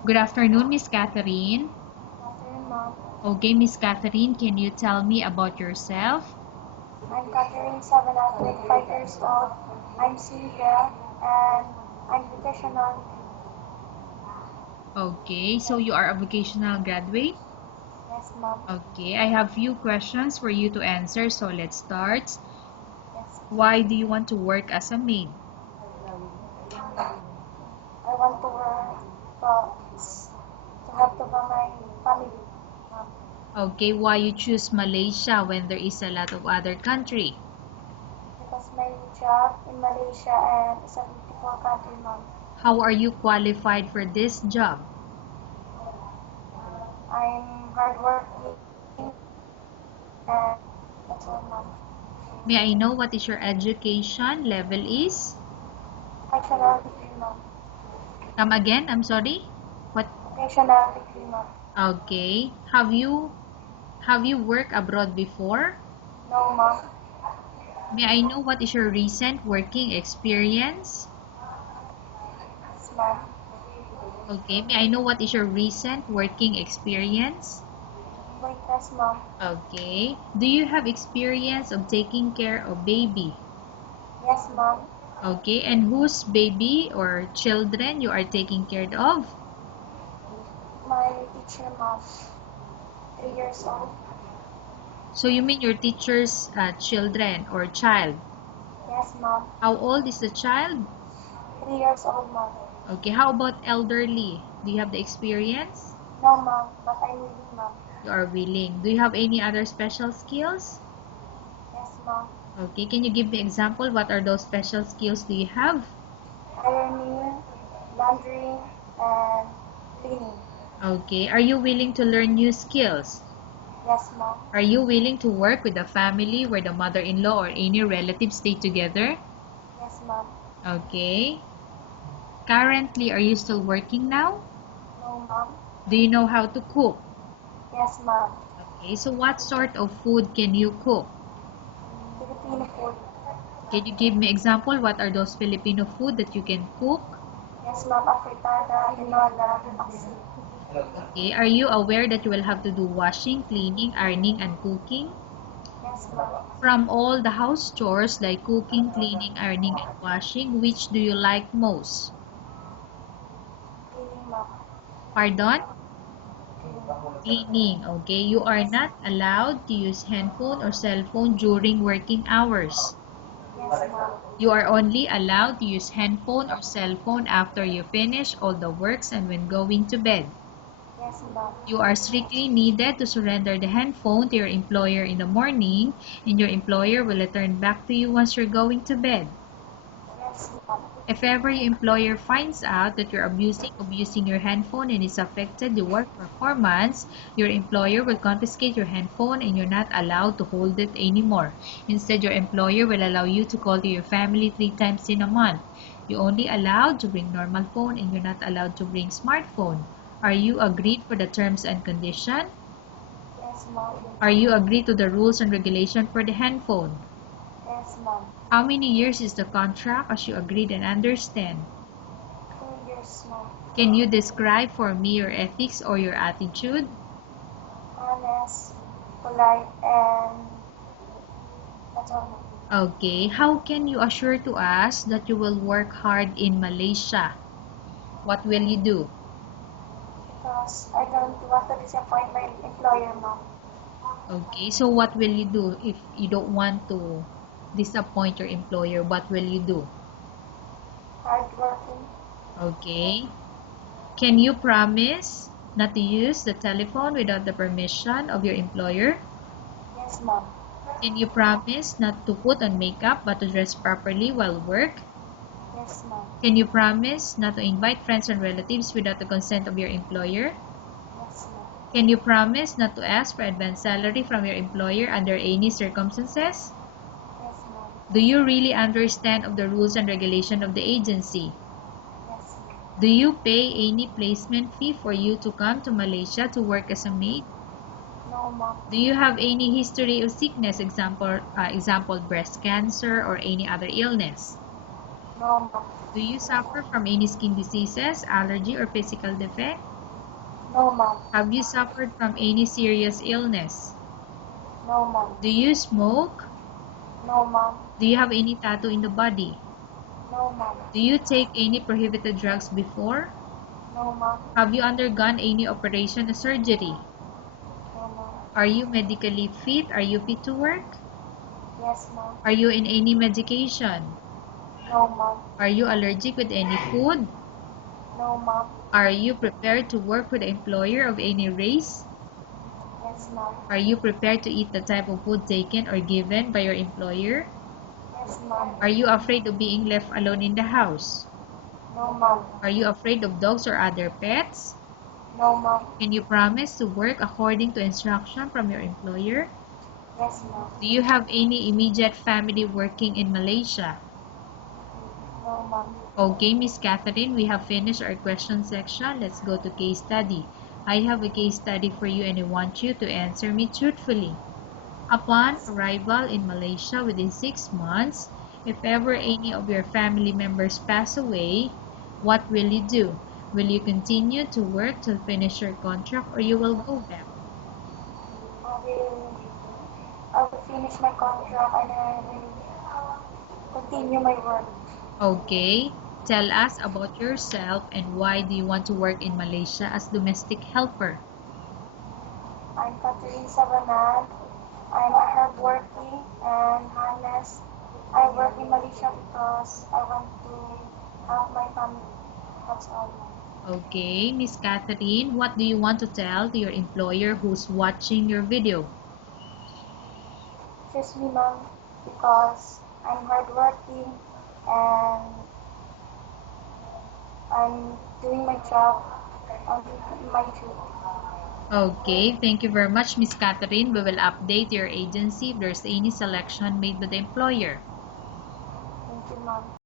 Good afternoon, Miss Catherine. Afternoon, ma'am. Okay, Miss Catherine, can you tell me about yourself? I'm Catherine Savana, 25 years old. I'm single and I'm vocational. Okay, so you are a vocational graduate? Yes, ma'am. Okay, I have few questions for you to answer, so let's start. Yes. Why do you want to work as a maid? I want to work to help to my family, ma'am. Okay, why you choose Malaysia when there is a lot of other country? Because my job in Malaysia and it's a beautiful country, ma'am. How are you qualified for this job? I'm hardworking and that's all, ma'am. May I know what is your education level is? Vocational degree, ma'am. Come again, I'm sorry. What? Vocational degree, ma'am. Okay. Have you worked abroad before? No, ma'am. May I know what is your recent working experience? Yes, ma'am. Okay, may I know what is your recent working experience? Waitress, ma'am. Okay. Do you have experience of taking care of baby? Yes, ma'am. Okay, and whose baby or children you are taking care of? My teacher, mom, 3 years old. So you mean your teacher's children or child? Yes, mom, How old is the child? 3 years old, mom. Okay, how about elderly? Do you have the experience? No, mom, but I'm willing, mom. You are willing. Do you have any other special skills? Yes, mom. Okay, can you give me example? What are those special skills do you have? Ironing, laundry, and cleaning. Okay, are you willing to learn new skills? Yes, mom. Are you willing to work with a family where the mother-in-law or any relatives stay together? Yes, mom. Okay. Currently, are you still working now? No, mom. Do you know how to cook? Yes, mom. Okay, so what sort of food can you cook? Filipino food. Can you give me example? What are those Filipino food that you can cook? Yes, mom. Afritada, tinola, paksi. Okay, are you aware that you will have to do washing, cleaning, ironing, and cooking? Yes, mom. From all the house chores like cooking, cleaning, ironing, and washing, which do you like most? Cleaning, mom. Pardon? Cleaning. Cleaning. Okay, you are Yes, not allowed to use handphone or cell phone during working hours. yes, mom. You are only allowed to use handphone or cell phone after you finish all the works and when going to bed. Yes, mom. You are strictly needed to surrender the handphone to your employer in the morning, and your employer will return back to you once you're going to bed. Yes, mom. If ever your employer finds out that you're abusing your handphone and it's affected your work performance, your employer will confiscate your handphone and you're not allowed to hold it anymore. Instead, your employer will allow you to call to your family 3 times in a month. You're only allowed to bring normal phone and you're not allowed to bring smartphone. Are you agreed for the terms and condition? Yes, mom. Are you agreed to the rules and regulation for the handphone? Yes, mom. How many years is the contract as you agreed and understand? 2 years, mom. Can you describe for me your ethics or your attitude? Honest, polite, and that's all. Okay, how can you assure to us that you will work hard in Malaysia? What will you do? Because I don't want to disappoint my employer, mom. Okay, so what will you do if you don't want to disappoint your employer? What will you do? Hardworking. Okay, can you promise not to use the telephone without the permission of your employer? Yes, mom. Can you promise not to put on makeup but to dress properly while work? Yes, mom. Can you promise not to invite friends and relatives without the consent of your employer? Yes, mom. Can you promise not to ask for advance salary from your employer under any circumstances? Yes, mom. Do you really understand of the rules and regulation of the agency? Yes, mom. Do you pay any placement fee for you to come to Malaysia to work as a maid? No, mom. Do you have any history of sickness, example breast cancer or any other illness? No, mom. Do you suffer from any skin diseases, allergy, or physical defect? No, ma'am. Have you suffered from any serious illness? No, ma'am. Do you smoke? No, ma'am. Do you have any tattoo in the body? No, ma'am. Do you take any prohibited drugs before? No, ma'am. Have you undergone any operation or surgery? No, ma'am. Are you medically fit? Are you fit to work? Yes, ma'am. Are you in any medication? No, ma'am. Are you allergic with any food? No, ma'am. Are you prepared to work with an employer of any race? Yes, ma'am. Are you prepared to eat the type of food taken or given by your employer? Yes, ma'am. Are you afraid of being left alone in the house? No, ma'am. Are you afraid of dogs or other pets? No, ma'am. Can you promise to work according to instruction from your employer? Yes, ma'am. Do you have any immediate family working in Malaysia? No, ma'am. Okay, Miss Catherine, we have finished our question section. Let's go to case study. I have a case study for you and I want you to answer me truthfully. Upon arrival in Malaysia within 6 months, if ever any of your family members pass away, what will you do? Will you continue to work till finish your contract or you will go back? I will finish my contract and I will continue my work. Okay, tell us about yourself and why do you want to work in Malaysia as domestic helper? I'm Catherine Sabanan. I'm a hardworking and honest. I work in Malaysia because I want to help my family. That's all. Okay, Miss Catherine, what do you want to tell to your employer who's watching your video? Choose me, ma'am, because I'm hardworking and I'm doing my job on my duty. Okay, thank you very much, Miss Catherine. We will update your agency if there's any selection made by the employer. Thank you, ma'am.